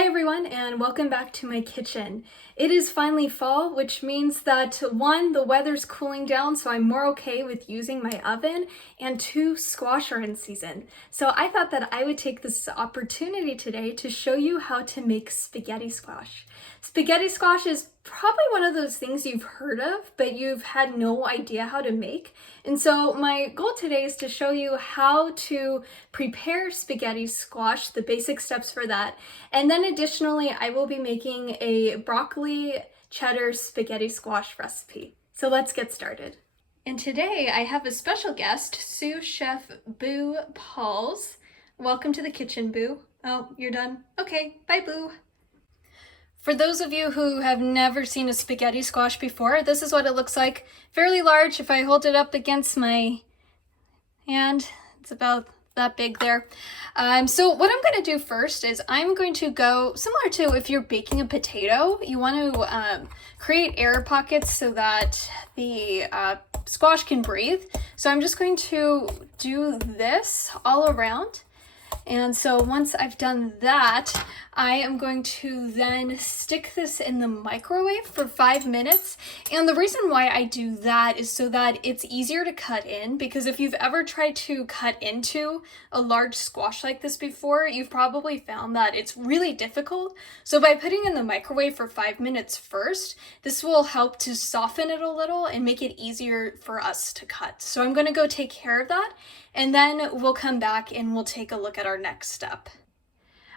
Hi everyone, and welcome back to my kitchen. It is finally fall, which means that one, the weather's cooling down, so I'm more okay with using my oven, and two, squash are in season. So I thought that I would take this opportunity today to show you how to make spaghetti squash. Spaghetti squash is probably one of those things you've heard of, but you've had no idea how to make. And so my goal today is to show you how to prepare spaghetti squash, the basic steps for that. And then additionally, I will be making a broccoli cheddar spaghetti squash recipe. So let's get started. And today I have a special guest, sous chef Boo Pauls. Welcome to the kitchen, Boo. Oh, you're done? Okay, bye, Boo. For those of you who have never seen a spaghetti squash before, this is what it looks like. Fairly large. If I hold it up against my hand, it's about that big there. So what I'm going to do first is I'm going to go similar to if you're baking a potato. You want to create air pockets so that the squash can breathe. So I'm just going to do this all around. And so once I've done that, I am going to then stick this in the microwave for 5 minutes. And the reason why I do that is so that it's easier to cut in, because if you've ever tried to cut into a large squash like this before, you've probably found that it's really difficult. So by putting in the microwave for 5 minutes first, this will help to soften it a little and make it easier for us to cut. So I'm going to go take care of that, and then we'll come back and we'll take a look at our next step.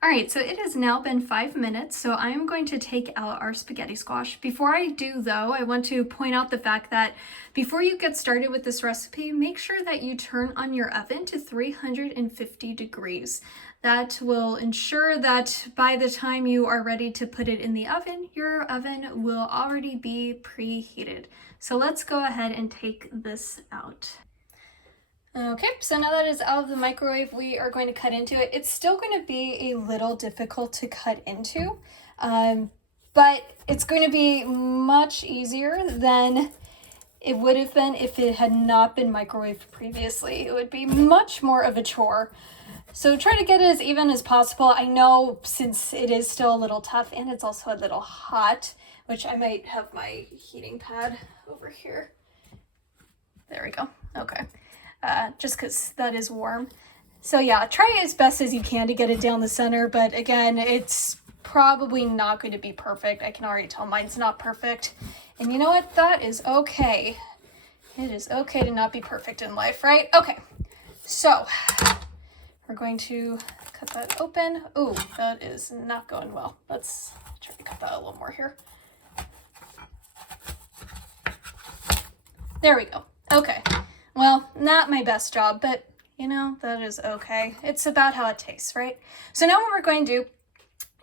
All right, so it has now been 5 minutes, so I am going to take out our spaghetti squash. Before I do though, I want to point out the fact that before you get started with this recipe, make sure that you turn on your oven to 350 degrees. That will ensure that by the time you are ready to put it in the oven, your oven will already be preheated. So let's go ahead and take this out. Okay, so now that it's out of the microwave, we are going to cut into it. It's still going to be a little difficult to cut into, but it's going to be much easier than it would have been if it had not been microwaved previously. It would be much more of a chore. So try to get it as even as possible. I know since it is still a little tough and it's also a little hot, which I might have my heating pad over here. There we go. Okay. Just because that is warm. So yeah, try as best as you can to get it down the center, but again, it's probably not going to be perfect. I can already tell mine's not perfect. And you know what? That is okay. It is okay to not be perfect in life, right? Okay, so we're going to cut that open. Oh, that is not going well. Let's try to cut that a little more here. There we go. Okay. Well, not my best job, but you know, that is okay. It's about how it tastes, right? So now what we're going to do,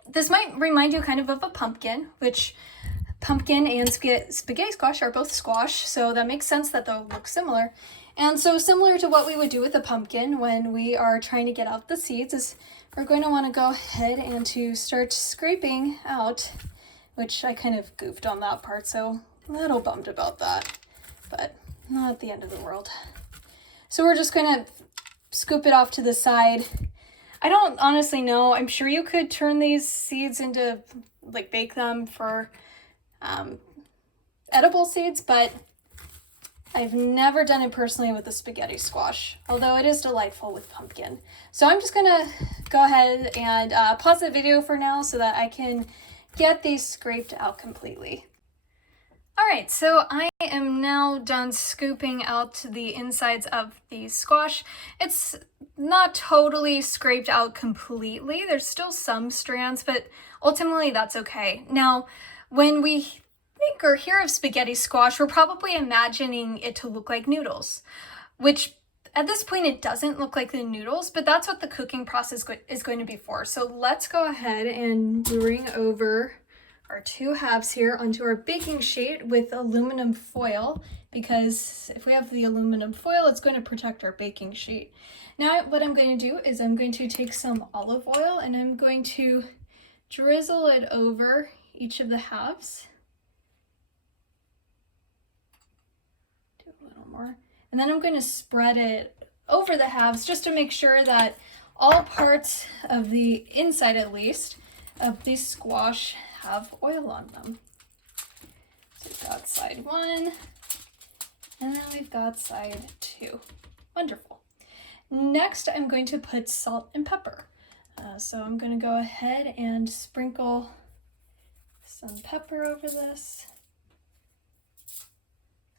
this might remind you kind of a pumpkin, which pumpkin and spaghetti squash are both squash, so that makes sense that they'll look similar. And so similar to what we would do with a pumpkin when we are trying to get out the seeds is we're going to want to go ahead and to start scraping out, which I kind of goofed on that part, so a little bummed about that, but not the end of the world. So we're just going to scoop it off to the side. I don't honestly know. I'm sure you could turn these seeds into, like, bake them for edible seeds, but I've never done it personally with the spaghetti squash, although it is delightful with pumpkin. So I'm just going to go ahead and pause the video for now so that I can get these scraped out completely. All right, so I am now done scooping out the insides of the squash. It's not totally scraped out completely. There's still some strands, but ultimately that's okay. Now, when we think or hear of spaghetti squash, we're probably imagining it to look like noodles, which at this point it doesn't look like the noodles, but that's what the cooking process is going to be for. So let's go ahead and bring over our two halves here onto our baking sheet with aluminum foil, because if we have the aluminum foil, it's going to protect our baking sheet. Now what I'm going to do is I'm going to take some olive oil and I'm going to drizzle it over each of the halves. Do a little more. And then I'm going to spread it over the halves just to make sure that all parts of the inside at least of the squash have oil on them. So we've got side 1, and then we've got side 2. Wonderful. Next, I'm going to put salt and pepper. So I'm going to go ahead and sprinkle some pepper over this.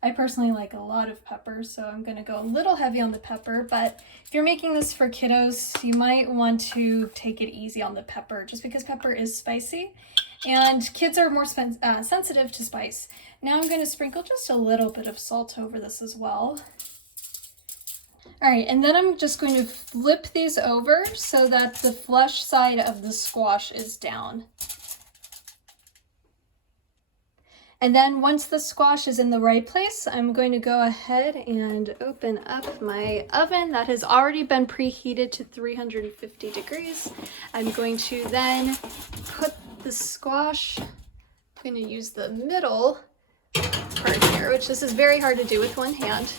I personally like a lot of pepper, so I'm going to go a little heavy on the pepper, but if you're making this for kiddos, you might want to take it easy on the pepper, just because pepper is spicy, and kids are more sensitive to spice. Now I'm going to sprinkle just a little bit of salt over this as well. All right, and then I'm just going to flip these over so that the flesh side of the squash is down. And then once the squash is in the right place, I'm going to go ahead and open up my oven that has already been preheated to 350 degrees. I'm going to then put the squash, I'm going to use the middle part here, which this is very hard to do with one hand,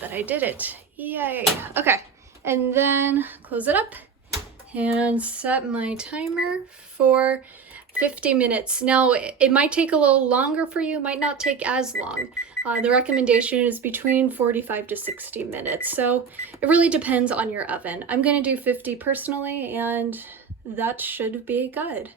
but I did it. Yay. Okay, and then close it up and set my timer for 50 minutes. Now, it might take a little longer for you, might not take as long. The recommendation is between 45 to 60 minutes, so it really depends on your oven. I'm going to do 50 personally, and that should be good.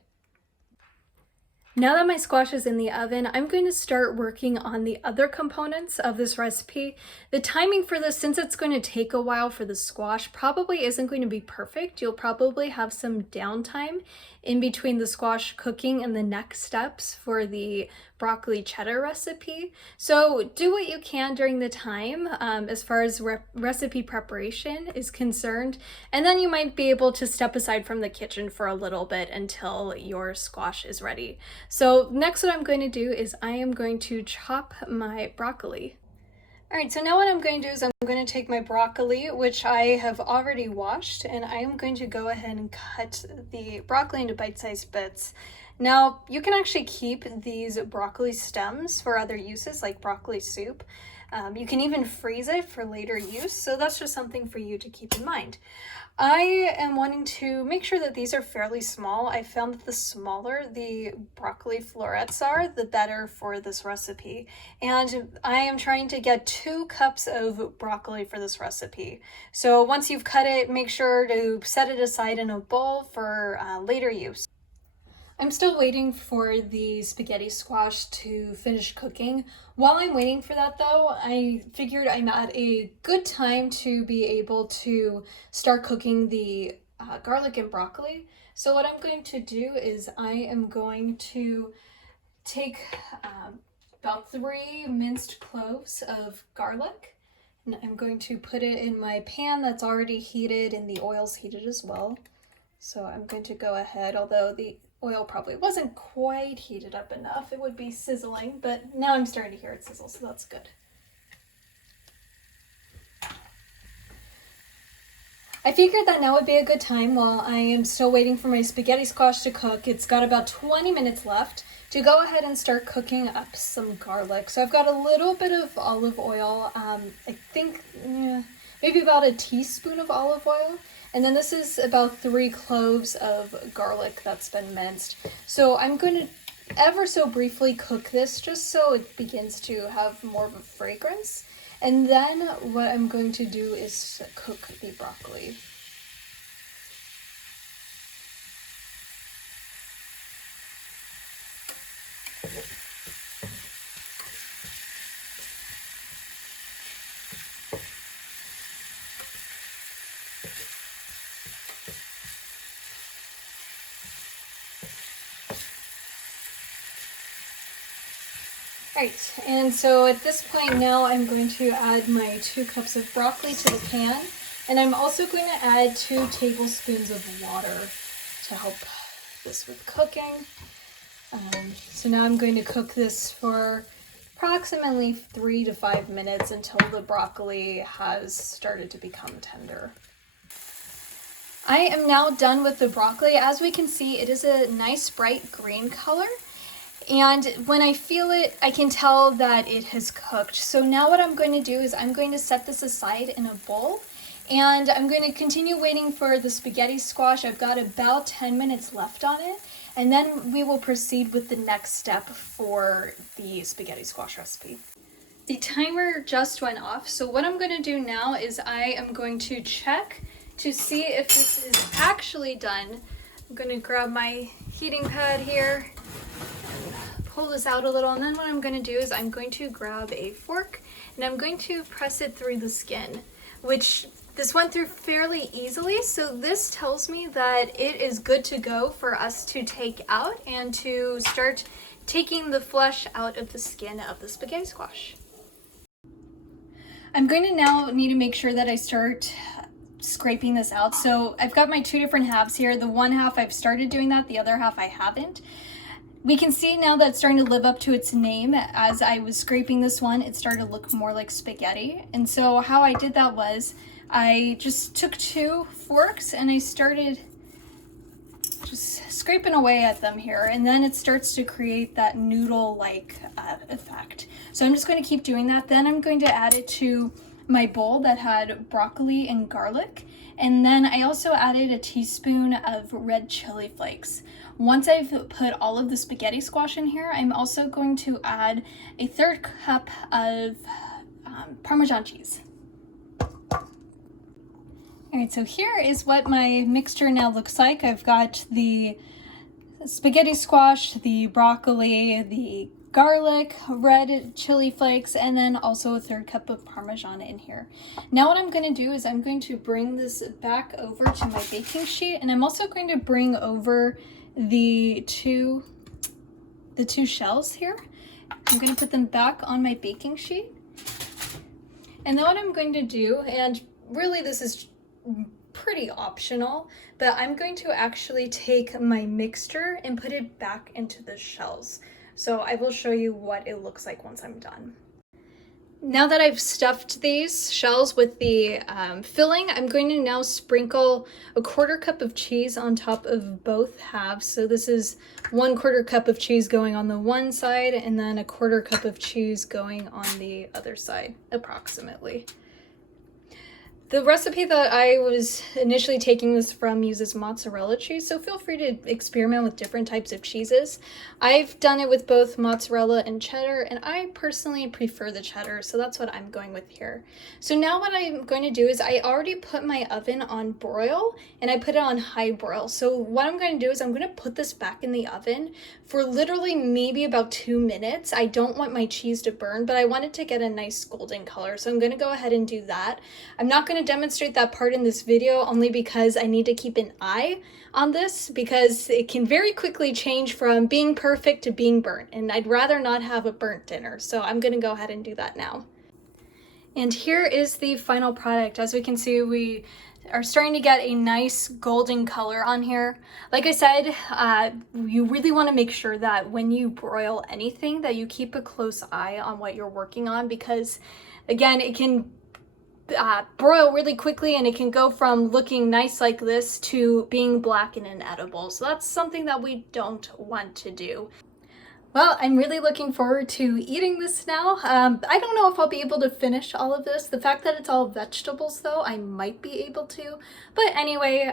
Now that my squash is in the oven, I'm going to start working on the other components of this recipe. The timing for this, since it's going to take a while for the squash, probably isn't going to be perfect. You'll probably have some downtime in between the squash cooking and the next steps for the broccoli cheddar recipe. So do what you can during the time as far as recipe preparation is concerned, and then you might be able to step aside from the kitchen for a little bit until your squash is ready. So next, what I'm going to do is I am going to chop my broccoli. All right, so now what I'm going to do is I'm going to take my broccoli, which I have already washed, and I am going to go ahead and cut the broccoli into bite-sized bits. Now, you can actually keep these broccoli stems for other uses, like broccoli soup. You can even freeze it for later use, so that's just something for you to keep in mind. I am wanting to make sure that these are fairly small. I found that the smaller the broccoli florets are, the better for this recipe. And I am trying to get 2 cups of broccoli for this recipe. So once you've cut it, make sure to set it aside in a bowl for later use. I'm still waiting for the spaghetti squash to finish cooking. While I'm waiting for that though, I figured I'm at a good time to be able to start cooking the garlic and broccoli. So what I'm going to do is I am going to take about 3 minced cloves of garlic, and I'm going to put it in my pan that's already heated and the oil's heated as well. So I'm going to go ahead, although the oil probably wasn't quite heated up enough. It would be sizzling, but now I'm starting to hear it sizzle, so that's good. I figured that now would be a good time while I am still waiting for my spaghetti squash to cook. It's got about 20 minutes left to go ahead and start cooking up some garlic. So I've got a little bit of olive oil, I think maybe about a teaspoon of olive oil. And then this is about 3 cloves of garlic that's been minced. So I'm going to ever so briefly cook this just so it begins to have more of a fragrance. And then what I'm going to do is cook the broccoli. Right, and so at this point now I'm going to add my 2 cups of broccoli to the pan, and I'm also going to add 2 tablespoons of water to help this with cooking. So now I'm going to cook this for approximately 3 to 5 minutes until the broccoli has started to become tender. I am now done with the broccoli. As we can see, it is a nice bright green color. And when I feel it, I can tell that it has cooked. So now what I'm going to do is I'm going to set this aside in a bowl. And I'm going to continue waiting for the spaghetti squash. I've got about 10 minutes left on it. And then we will proceed with the next step for the spaghetti squash recipe. The timer just went off, so what I'm going to do now is I am going to check to see if this is actually done. I'm going to grab my heating pad here, and pull this out a little, and then what I'm going to do is I'm going to grab a fork and I'm going to press it through the skin, which this went through fairly easily, so this tells me that it is good to go for us to take out and to start taking the flesh out of the skin of the spaghetti squash. I'm going to now need to make sure that I start scraping this out. So I've got my two different halves here. The one half I've started doing that, the other half I haven't. We can see now that it's starting to live up to its name. As I was scraping this one, it started to look more like spaghetti. And so how I did that was I just took two forks and I started just scraping away at them here, and then it starts to create that noodle-like effect. So I'm just going to keep doing that. Then I'm going to add it to my bowl that had broccoli and garlic, and then I also added a teaspoon of red chili flakes. Once I've put all of the spaghetti squash in here, I'm also going to add a third cup of Parmesan cheese. Alright, so here is what my mixture now looks like. I've got the spaghetti squash, the broccoli, the garlic, red chili flakes, and then also a third cup of Parmesan in here. Now what I'm going to do is I'm going to bring this back over to my baking sheet, and I'm also going to bring over the two shells here. I'm going to put them back on my baking sheet. And then what I'm going to do, and really this is pretty optional, but I'm going to actually take my mixture and put it back into the shells. So I will show you what it looks like once I'm done. Now that I've stuffed these shells with the filling, I'm going to now sprinkle a 1/4 cup of cheese on top of both halves. So this is 1/4 cup of cheese going on the one side and then a 1/4 cup of cheese going on the other side, approximately. The recipe that I was initially taking this from uses mozzarella cheese, so feel free to experiment with different types of cheeses. I've done it with both mozzarella and cheddar, and I personally prefer the cheddar, so that's what I'm going with here. So now what I'm going to do is I already put my oven on broil, and I put it on high broil. So what I'm going to do is I'm going to put this back in the oven for literally maybe about 2 minutes. I don't want my cheese to burn, but I want it to get a nice golden color, so I'm going to go ahead and do that. I'm not going to demonstrate that part in this video only because I need to keep an eye on this, because it can very quickly change from being perfect to being burnt, and I'd rather not have a burnt dinner, so I'm going to go ahead and do that now. And here is the final product. As we can see, we are starting to get a nice golden color on here. Like I said, you really want to make sure that when you broil anything that you keep a close eye on what you're working on, because again, it can broil really quickly and it can go from looking nice like this to being black and inedible. So that's something that we don't want to do. Well, I'm really looking forward to eating this now. I don't know if I'll be able to finish all of this. The fact that it's all vegetables though, I might be able to. But anyway,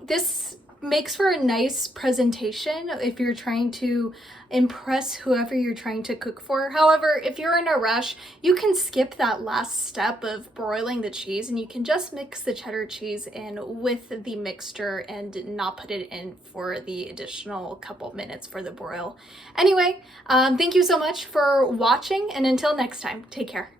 this makes for a nice presentation if you're trying to impress whoever you're trying to cook for. However, if you're in a rush, you can skip that last step of broiling the cheese and you can just mix the cheddar cheese in with the mixture and not put it in for the additional couple minutes for the broil. Anyway, thank you so much for watching, and until next time, take care.